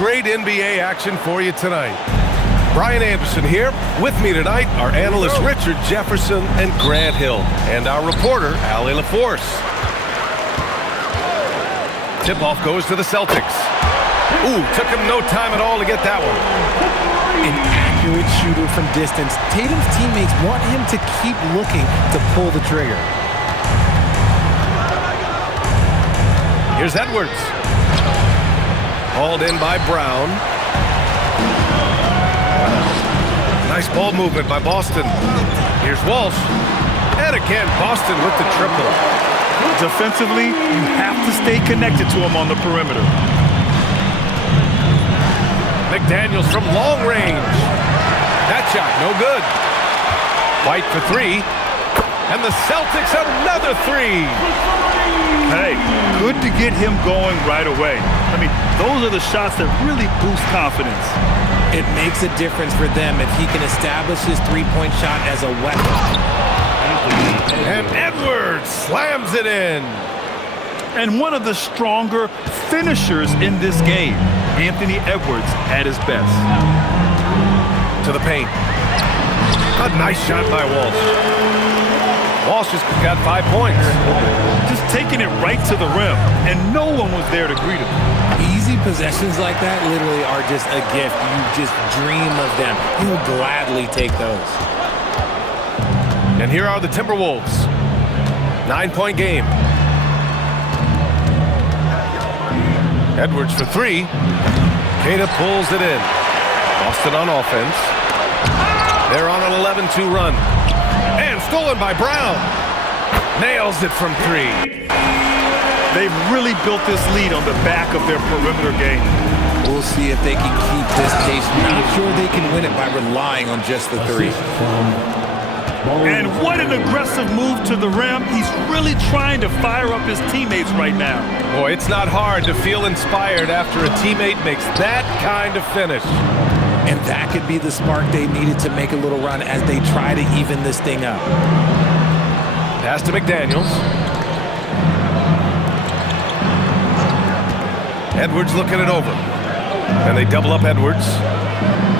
Great NBA action for you tonight. Brian Anderson here. With me tonight are analysts Richard Jefferson and Grant Hill, and our reporter, Allie LaForce. Tip-off goes to the Celtics. Ooh, took him no time at all to get that one. An accurate shooter from distance. Tatum's teammates want him to keep looking to pull the trigger. Here's Edwards. Hauled in by Brown. Nice ball movement by Boston. Here's Walsh. And again, Boston with the triple. Defensively, you have to stay connected to him on the perimeter. McDaniels from long range. That shot, no good. White for three. And the Celtics another three. Hey, good to get him going right away. I mean, those are the shots that really boost confidence. It makes a difference for them if he can establish his three-point shot as a weapon. And Edwards slams it in. And one of the stronger finishers in this game, Anthony Edwards at his best. To the paint. A nice shot by Walsh. Walsh has got 5 points. Just taking it right to the rim, and no one was there to greet him. Easy possessions like that literally are just a gift. You just dream of them. He'll gladly take those. And here are the Timberwolves. 9-point game. Edwards for three. Kata pulls it in. Boston on offense. They're on an 11-2 run. And stolen by Brown. Nails it from three. They've really built this lead on the back of their perimeter game. We'll see if they can keep this pace. Not sure they can win it by relying on just the three. And what an aggressive move to the rim. He's really trying to fire up his teammates right now. Boy, it's not hard to feel inspired after a teammate makes that kind of finish. And that could be the spark they needed to make a little run as they try to even this thing up. Pass to McDaniels. Edwards looking it over. And they double up Edwards.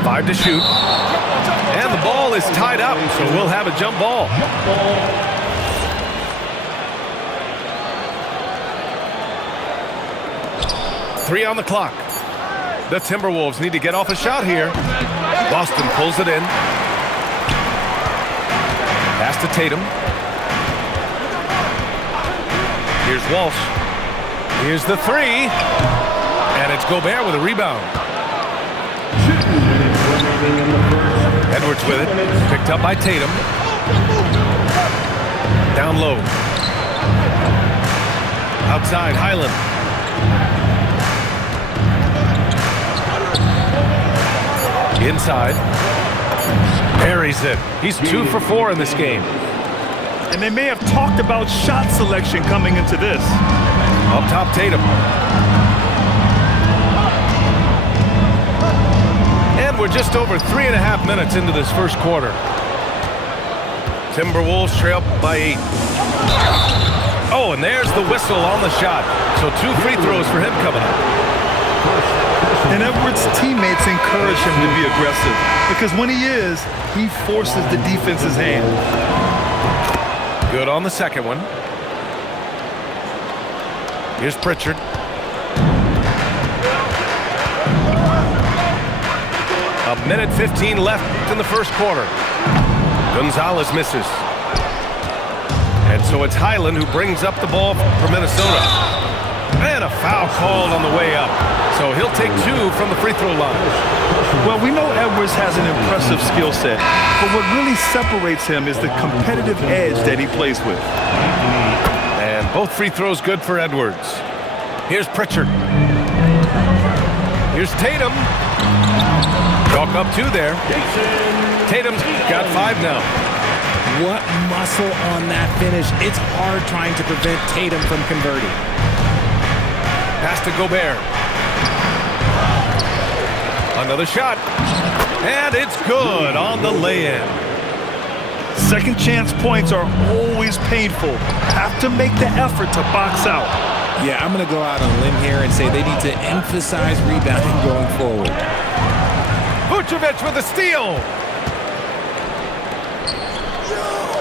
5 to shoot. And the ball is tied up, so we'll have a jump ball. Three on the clock. The Timberwolves need to get off a shot here. Boston pulls it in. Pass to Tatum. Here's Walsh. Here's the three. And it's Gobert with a rebound. Edwards with it. Picked up by Tatum. Down low. Outside, Highland. Inside. Buries it. He's 2 for 4 in this game. And they may have talked about shot selection coming into this. Up top, Tatum. And we're just over 3.5 minutes into this first quarter. Timberwolves trail by 8. Oh, and there's the whistle on the shot. So 2 free throws for him coming up. And Edwards' teammates encourage him to be aggressive because when he is, he forces the defense's hand. Good on the second one. Here's Pritchard. A minute 15 left in the first quarter. Gonzalez misses. And so it's Highland who brings up the ball for Minnesota. And a foul called on the way up. So he'll take 2 from the free throw line. Well, we know Edwards has an impressive skill set, but what really separates him is the competitive edge that he plays with. And both free throws good for Edwards. Here's Pritchard. Here's Tatum. Chalk up 2 there. Tatum's got 5 now. What muscle on that finish. It's hard trying to prevent Tatum from converting. Pass to Gobert. Another shot. And it's good on the lay-in. Second chance points are always painful. Have to make the effort to box out. Yeah, I'm going to go out on a limb here and say they need to emphasize rebounding going forward. Vucevic with a steal.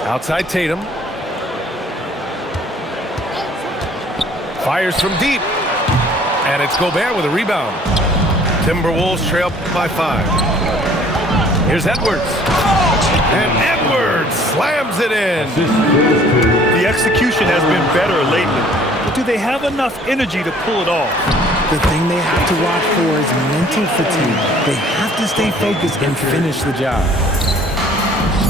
Outside Tatum. Fires from deep. And it's Gobert with a rebound. Timberwolves trail by 5. Here's Edwards. And Edwards slams it in. The execution has been better lately. But do they have enough energy to pull it off? The thing they have to watch for is mental fatigue. They have to stay focused and finish the job.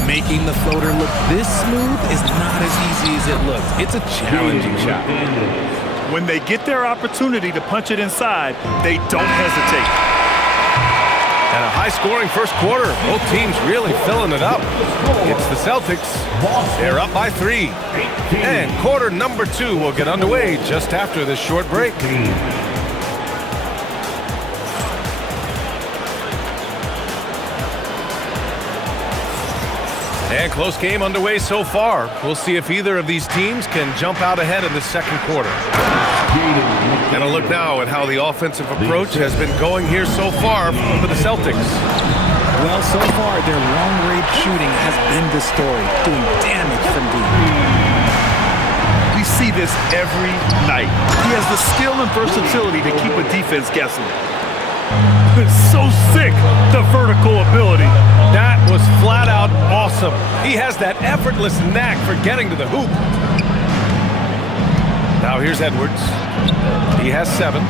Making the floater look this smooth is not as easy as it looks. It's a challenging shot. When they get their opportunity to punch it inside, they don't hesitate. And a high-scoring first quarter. Both teams really filling it up. It's the Celtics. They're up by 3. And quarter number 2 will get underway just after this short break. And close game underway so far. We'll see if either of these teams can jump out ahead in the second quarter. And a look now at how the offensive approach has been going here so far for the Celtics. Well, so far, their long-range shooting has been the story, doing damage from deep. We see this every night. He has the skill and versatility to keep a defense guessing. It's so sick, the vertical ability. That was flat out awesome. He has that effortless knack for getting to the hoop. Now here's Edwards. He has 7.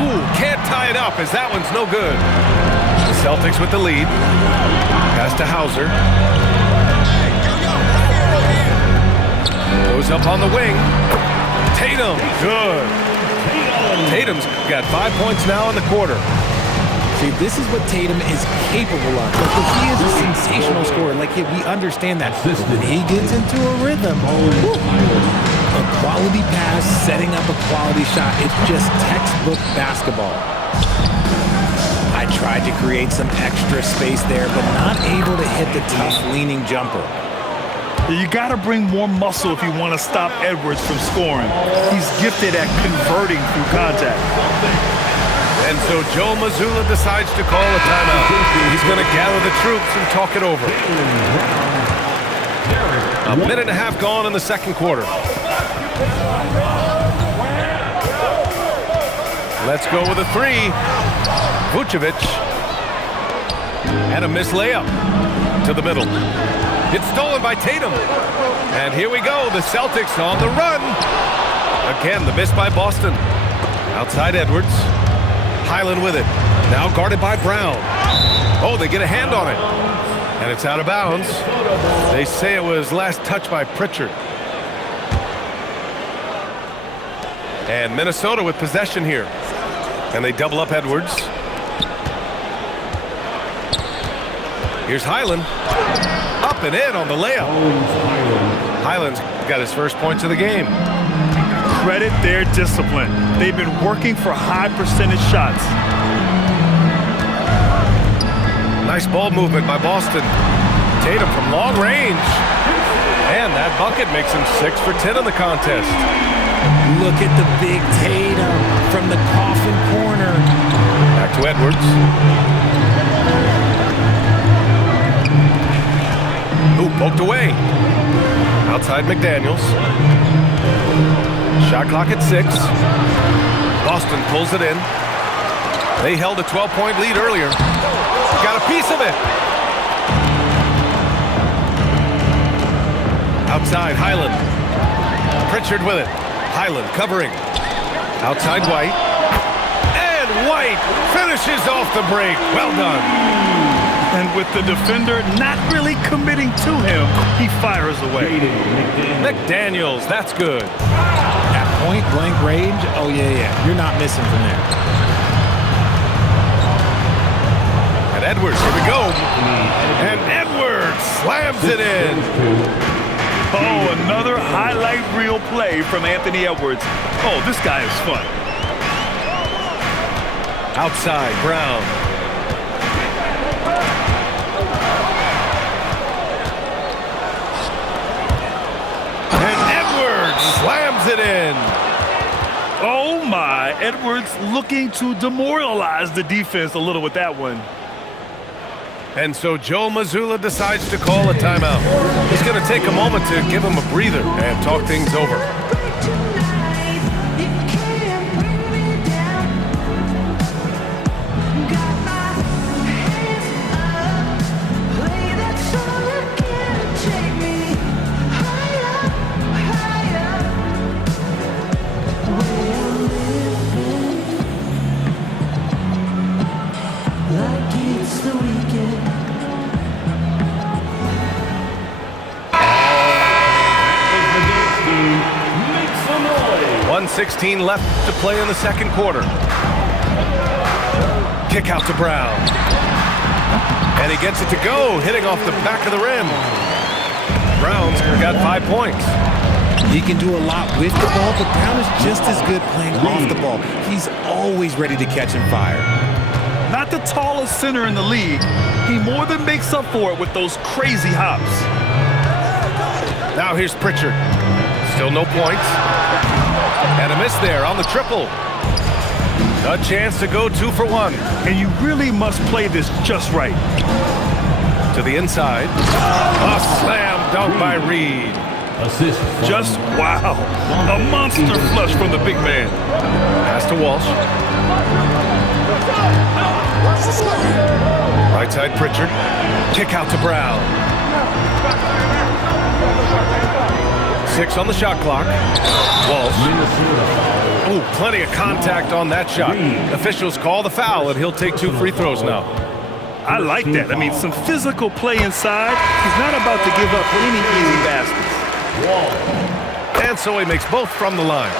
Ooh, can't tie it up as that one's no good. The Celtics with the lead. Pass to Hauser. Goes up on the wing. Tatum, good. Tatum's got 5 points now in the quarter. See, this is what Tatum is capable of. He is a sensational scorer. We understand that. When he gets into a rhythm, a quality pass, setting up a quality shot, it's just textbook basketball. I tried to create some extra space there, but not able to hit the tough leaning jumper. You got to bring more muscle if you want to stop Edwards from scoring. He's gifted at converting through contact. And so Joe Mazzulla decides to call a timeout. He's going to gather the troops and talk it over. A minute and a half gone in the second quarter. Let's go with a 3. Vucevic. And a missed layup to the middle. It's stolen by Tatum. And here we go. The Celtics on the run. Again, the miss by Boston. Outside Edwards. Highland with it. Now guarded by Brown. Oh, they get a hand on it. And it's out of bounds. They say it was last touched by Pritchard. And Minnesota with possession here. And they double up Edwards. Here's Highland. Up and in on the layup. Highland's got his first points of the game. Credit their discipline. They've been working for high percentage shots. Nice ball movement by Boston. Tatum from long range. And that bucket makes him 6 for 10 in the contest. Look at the big Tatum from the coffin corner. Back to Edwards. Ooh, poked away. Outside McDaniels. Shot clock at 6. Boston pulls it in. They held a 12-point lead earlier. Got a piece of it. Outside, Highland. Pritchard with it. Highland covering. Outside White. And White finishes off the break. Well done. And with the defender not really committing to him, he fires away. McDaniels, that's good. At point-blank range, oh, yeah. You're not missing from there. And Edwards, here we go. And Edwards slams it in. Oh, another highlight reel play from Anthony Edwards. Oh, this guy is fun. Outside, Brown. Rams it in. Oh, my. Edwards looking to demoralize the defense a little with that one. And so Joe Mazzulla decides to call a timeout. He's going to take a moment to give him a breather and talk things over. Like it's the weekend. 1:16 left to play in the second quarter. Kick out to Brown. And he gets it to go, hitting off the back of the rim. Brown's got 5 points. He can do a lot with the ball, but Brown is just as good playing off the ball. He's always ready to catch and fire. Not the tallest center in the league, he more than makes up for it with those crazy hops. Now here's Pritchard. Still no points. And a miss there on the triple. A chance to go 2 for 1. And you really must play this just right. To the inside. A slam dunk by Reed. Assist. Just wow. A monster flush from the big man. Pass to Walsh. Right side Pritchard. Kick out to Brown. 6 on the shot clock. Walsh. Ooh, plenty of contact on that shot. Officials call the foul, and he'll take 2 free throws now. I like that. I mean, some physical play inside. He's not about to give up any easy baskets. And so he makes both from the line.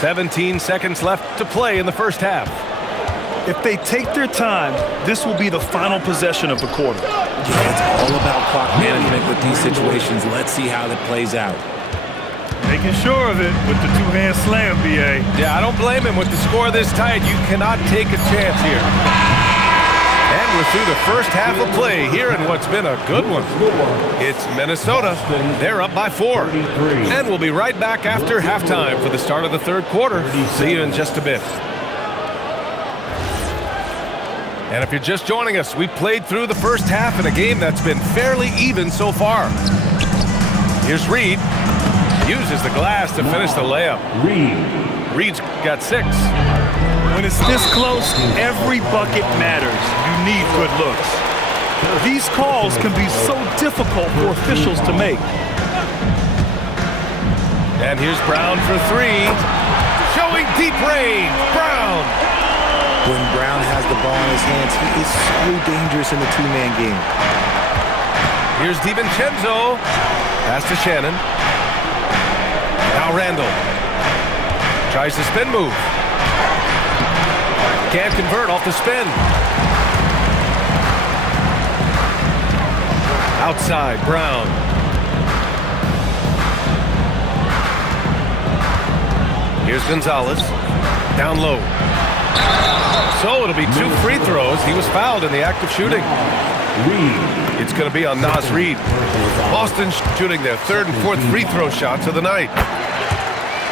17 seconds left to play in the first half. If they take their time, this will be the final possession of the quarter. Yeah, it's all about clock management with these situations. Let's see how that plays out. Making sure of it with the two-hand slam, B.A. Yeah, I don't blame him with the score this tight. You cannot take a chance here. And we're through the first half of play here in what's been a good one. It's Minnesota. They're up by 4. And we'll be right back after halftime for the start of the third quarter. See you in just a bit. And if you're just joining us, we played through the first half in a game that's been fairly even so far. Here's Reed. Uses the glass to finish the layup. Reed's got 6. When it's this close, every bucket matters. You need good looks. These calls can be so difficult for officials to make. And here's Brown for 3. Showing deep range. Brown. When Brown has the ball in his hands, he is so dangerous in the two-man game. Here's DiVincenzo. Pass to Shannon. Now Randall. Tries the spin move. Can't convert off the spin. Outside, Brown. Here's Gonzalez. Down low. So it'll be 2 free throws. He was fouled in the act of shooting. It's going to be on Naz Reid. Boston shooting their 3rd and 4th free throw shots of the night.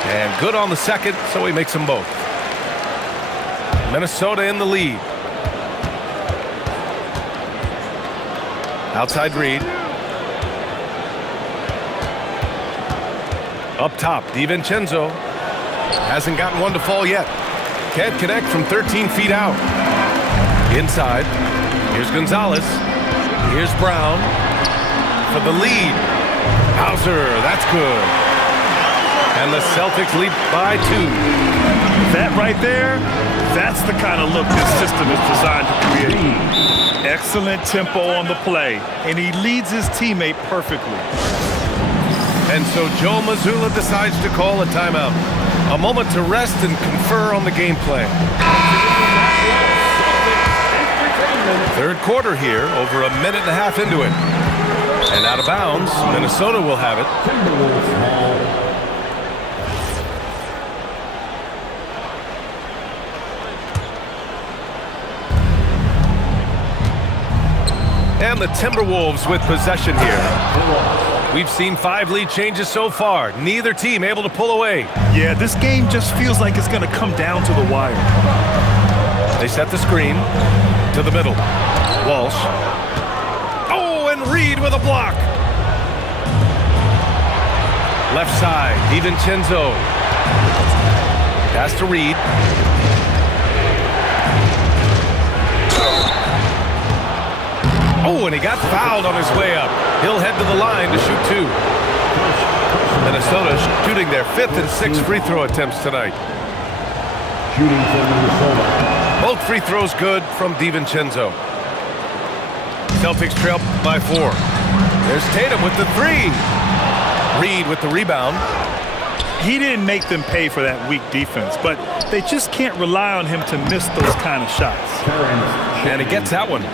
And good on the second, so he makes them both. Minnesota in the lead. Outside Reed. Up top, DiVincenzo. Hasn't gotten one to fall yet. Can't connect from 13 feet out. Inside. Here's Gonzalez. Here's Brown. For the lead. Hauser, that's good. And the Celtics lead by 2. That right there, that's the kind of look this system is designed to create. Excellent tempo on the play, and he leads his teammate perfectly. And so Joe Mazzulla decides to call a timeout. A moment to rest and confer on the game plan. Third quarter here, over a minute and a half into it. And out of bounds, Minnesota will have it. And the Timberwolves with possession here. We've seen 5 lead changes so far. Neither team able to pull away. Yeah, this game just feels like it's going to come down to the wire. They set the screen to the middle. Walsh. Oh, and Reed with a block. Left side, DiVincenzo. Pass to Reed. Oh, and he got fouled on his way up. He'll head to the line to shoot 2. Minnesota shooting their 5th and 6th free throw attempts tonight. Shooting for Minnesota. Both free throws good from DiVincenzo. Celtics trail by 4. There's Tatum with the 3. Reed with the rebound. He didn't make them pay for that weak defense, but they just can't rely on him to miss those kind of shots. And he gets that one.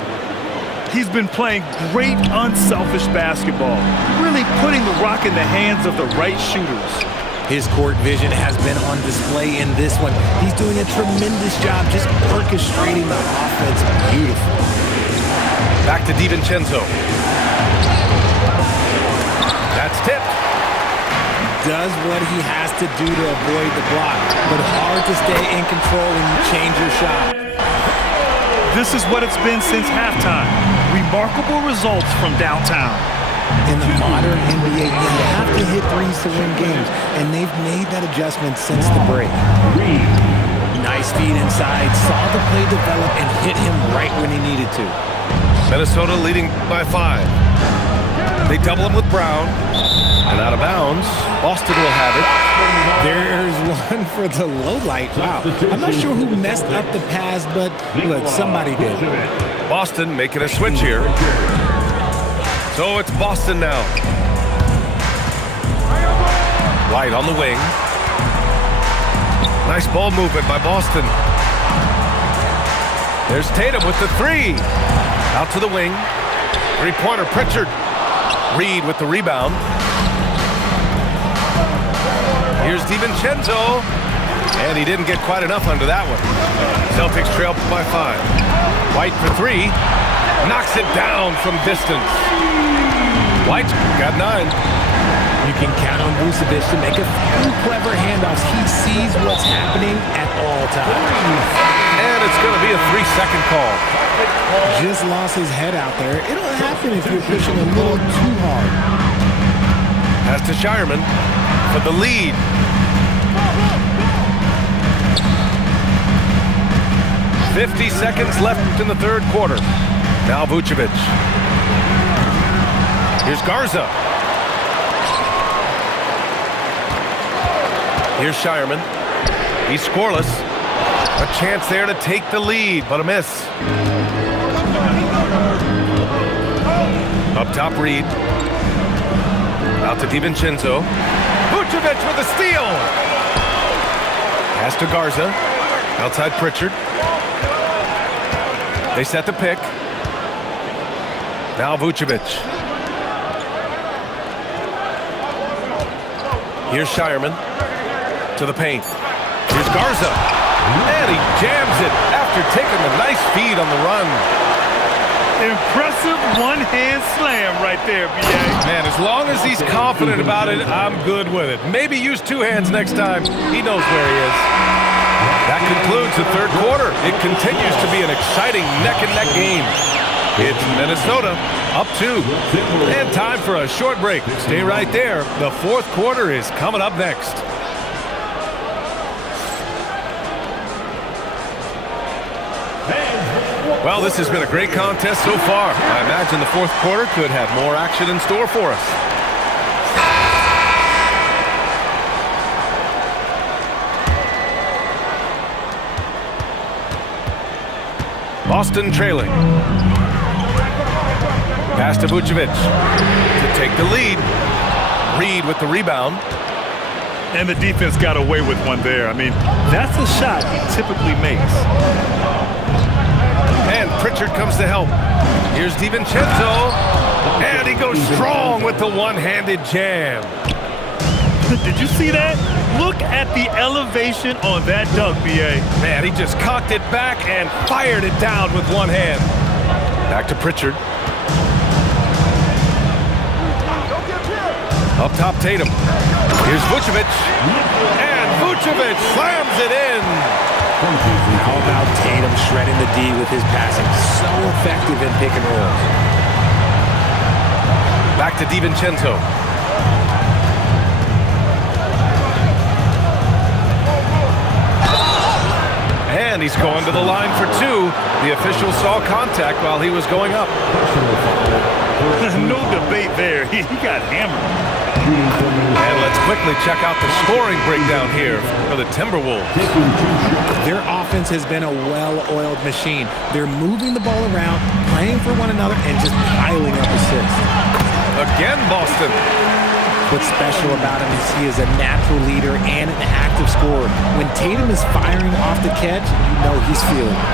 He's been playing great, unselfish basketball, really putting the rock in the hands of the right shooters. His court vision has been on display in this one. He's doing a tremendous job just orchestrating the offense beautifully. Back to DiVincenzo. That's tipped. Does what he has to do to avoid the block, but hard to stay in control when you change your shot. This is what it's been since halftime. Remarkable results from downtown. In the modern NBA, you have to hit threes to win games, and they've made that adjustment since the break. Nice feed inside, saw the play develop, and hit him right when he needed to. Minnesota leading by 5. They double him with Brown. And out of bounds, Boston will have it. There's one for the low light. Wow. I'm not sure who messed up the pass, but look, somebody did. Boston making a switch here. So it's Boston now. White on the wing. Nice ball movement by Boston. There's Tatum with the 3. Out to the wing. 3-pointer, Pritchard. Reed with the rebound. Here's DiVincenzo. And he didn't get quite enough under that one. Celtics trail by 5. White for 3. Knocks it down from distance. White got 9. You can count on Vucevic to make a few clever handoffs. He sees what's happening at all times. And it's going to be a 3-second call. Just lost his head out there. It'll happen if you're pushing a little too hard. Pass to Shireman for the lead. "50 seconds left in the 3rd quarter. Now Vucevic. Here's Garza. Here's Shireman. He's scoreless. A chance there to take the lead, but a miss. Up top, Reed. Out to DiVincenzo. Vucevic with a steal. Pass to Garza. Outside Pritchard. They set the pick. Now Vucevic. Here's Shireman to the paint. Here's Garza. And he jams it after taking a nice feed on the run. Impressive one-hand slam right there, B.A. Man, as long as he's confident about it, I'm good with it. Maybe use 2 hands next time. He knows where he is. That concludes the 3rd quarter. It continues to be an exciting neck-and-neck game. It's Minnesota up 2. And time for a short break. Stay right there. The 4th quarter is coming up next. Well, this has been a great contest so far. I imagine the 4th quarter could have more action in store for us. Boston trailing. Pass to Vucevic to take the lead. Reed with the rebound. And the defense got away with one there. I mean, that's a shot he typically makes. And Pritchard comes to help. Here's DiVincenzo. And he goes strong with the one-handed jam. Did you see that? Look at the elevation on that dunk, B.A. Man, he just cocked it back and fired it down with one hand. Back to Pritchard. Up top, Tatum. Here's Vucevic. And Vucevic slams it in. How about Tatum shredding the D with his passing? So effective in pick and rolls. Back to DiVincenzo. And he's going to the line for two. The official saw contact while he was going up. No debate there. He got hammered. And let's quickly check out the scoring breakdown here for the Timberwolves. Their offense has been a well-oiled machine. They're moving the ball around, playing for one another, and just piling up assists. Again, Boston. What's special about him is he is a natural leader and an active scorer. When Tatum is firing off the catch, you know he's feeling it.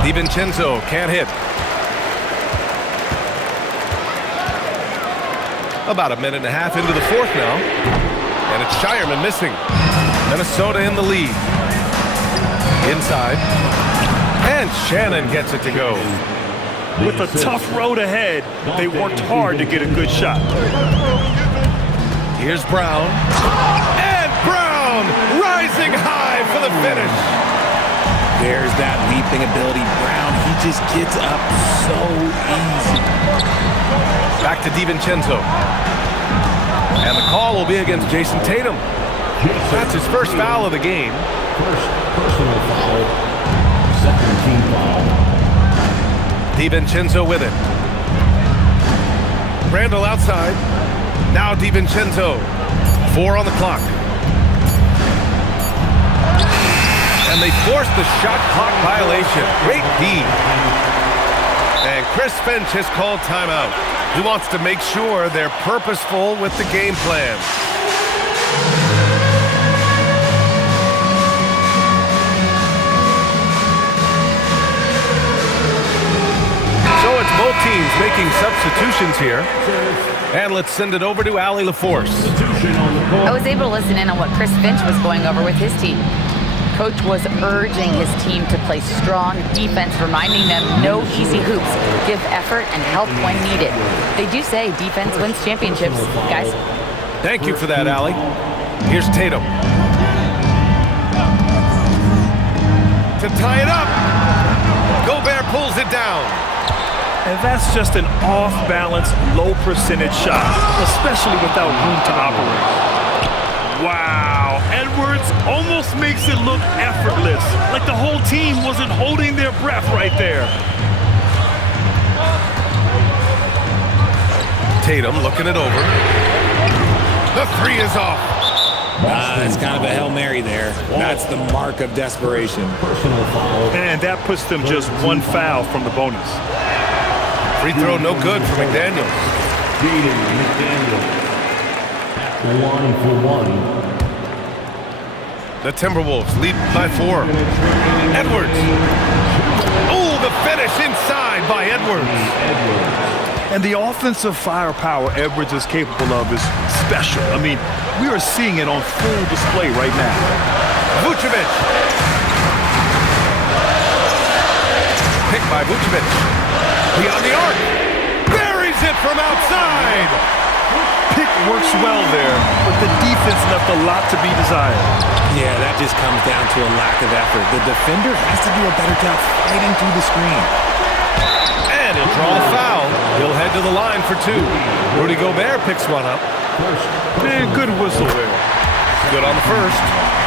DiVincenzo can't hit. About a minute and a half into the fourth now. And it's Shireman missing. Minnesota in the lead. Inside. And Shannon gets it to go. With a tough road ahead, they worked hard to get a good shot. Here's Brown. And Brown rising high for the finish. There's that leaping ability. Brown, he just gets up so easy. Back to DiVincenzo. And the call will be against Jason Tatum. That's his first foul of the game. First personal foul. Second team foul. DiVincenzo with it. Randall outside. Now DiVincenzo. 4 on the clock. And they forced the shot clock violation. Great D. And Chris Finch has called timeout. He wants to make sure they're purposeful with the game plan. So it's both teams making substitutions here. And let's send it over to Allie LaForce. I was able to listen in on what Chris Finch was going over with his team. Coach was urging his team to play strong defense, reminding them no easy hoops, give effort, and help when needed. They do say defense wins championships, guys. Thank you for that, Allie. Here's Tatum. To tie it up. Gobert pulls it down. And that's just an off-balance, low-percentage shot, especially without room to operate. Wow, Edwards almost makes it look effortless, like the whole team wasn't holding their breath right there. Tatum looking it over. The three is off. It's kind of a Hail Mary there. That's the mark of desperation. Personal foul. And that puts them just one foul from the bonus. Free throw no good for McDaniels. Jaden McDaniels. The line for one. The Timberwolves lead by 4. Edwards. Oh, the finish inside by Edwards. And the offensive firepower Edwards is capable of is special. I mean, we are seeing it on full display right now. Vucevic. Picked by Vucevic. Beyond the arc. Buries it from outside. Pick works well there, but the defense left a lot to be desired. Yeah, that just comes down to a lack of effort. The defender has to do a better job fighting through the screen. And he'll draw the foul. He'll head to the line for 2. Rudy Gobert picks one up. Man, good whistle there. Good on the first.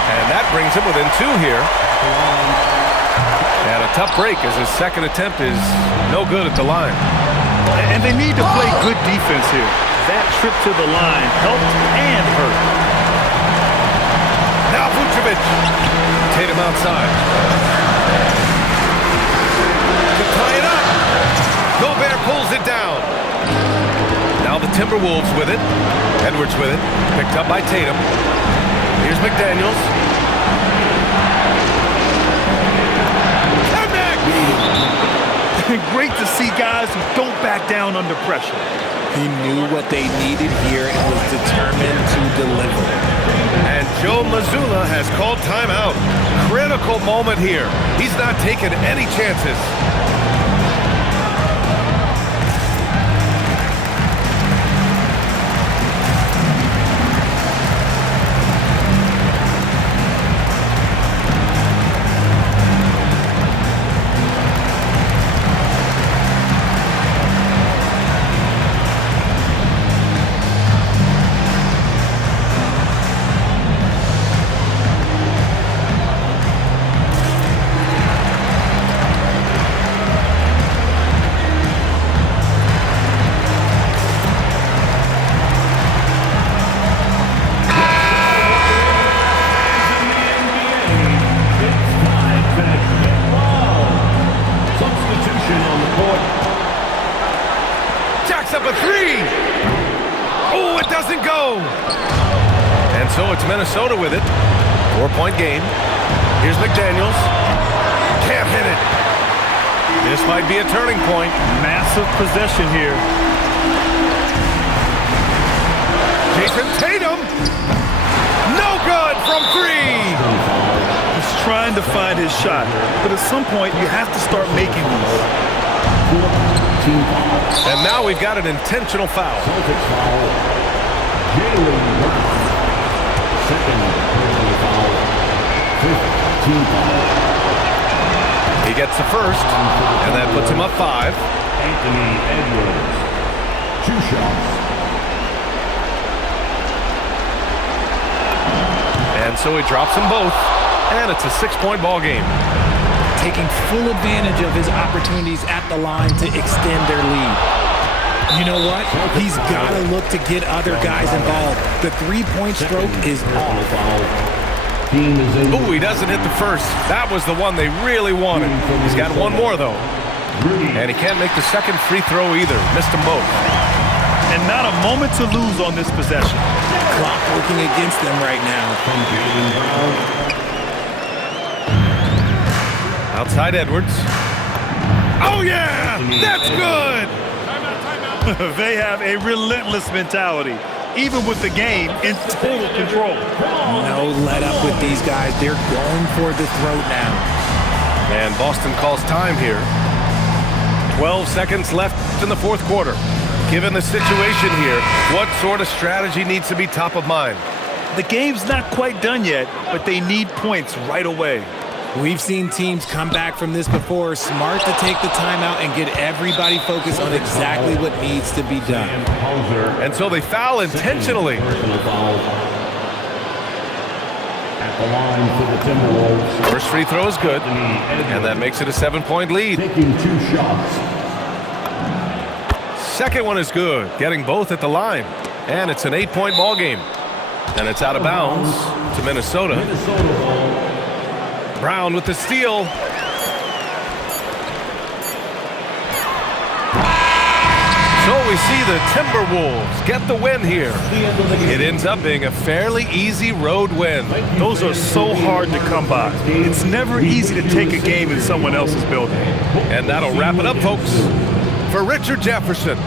And that brings him within 2 here. And a tough break as his second attempt is no good at the line. And they need to play good defense here. That trip to the line helped and hurt. Now Vucevic. Tatum outside. To tie it up. Gobert pulls it down. Now the Timberwolves with it. Edwards with it. Picked up by Tatum. Here's McDaniels. Great to see guys who don't back down under pressure. He knew what they needed here and was determined to deliver. And Joe Mazzulla has called timeout. Critical moment here. He's not taking any chances. go. And so it's Minnesota with it. 4-point game. Here's McDaniels. Can't hit it. This might be a turning point. Massive possession here. Jason Tatum. No good from 3. He's trying to find his shot, but at some point you have to start making these. And now we've got an intentional foul. Celtics foul. Jaylen Brown. Second personal foul. 5th team foul. He gets the first, and that puts him up 5. Anthony Edwards. 2 shots. And so he drops them both, and it's a 6-point ball game. Taking full advantage of his opportunities at the line to extend their lead. You know what? He's got to look to get other guys involved. The 3-point stroke is off. Ooh, he doesn't hit the first. That was the one they really wanted. He's got one more, though. And he can't make the second free throw either. Missed them both. And not a moment to lose on this possession. Clock working against them right now. From Jaylen Brown. Outside Edwards. Oh, yeah! That's good! They have a relentless mentality, even with the game in total control. No let up with these guys. They're going for the throat now. And Boston calls time here. 12 seconds left in the 4th quarter. Given the situation here, what sort of strategy needs to be top of mind? The game's not quite done yet, but they need points right away. We've seen teams come back from this before. Smart to take the timeout and get everybody focused on exactly what needs to be done. And so they foul intentionally. Personal foul. At the line for the Timberwolves. First free throw is good, and that makes it a 7-point lead. Taking 2 shots. Second one is good, getting both at the line. And it's an 8-point ball game. And it's out of bounds to Minnesota. Minnesota ball. Brown with the steal. So we see the Timberwolves get the win here. It ends up being a fairly easy road win. Those are so hard to come by. It's never easy to take a game in someone else's building. And that'll wrap it up, folks. For Richard Jefferson,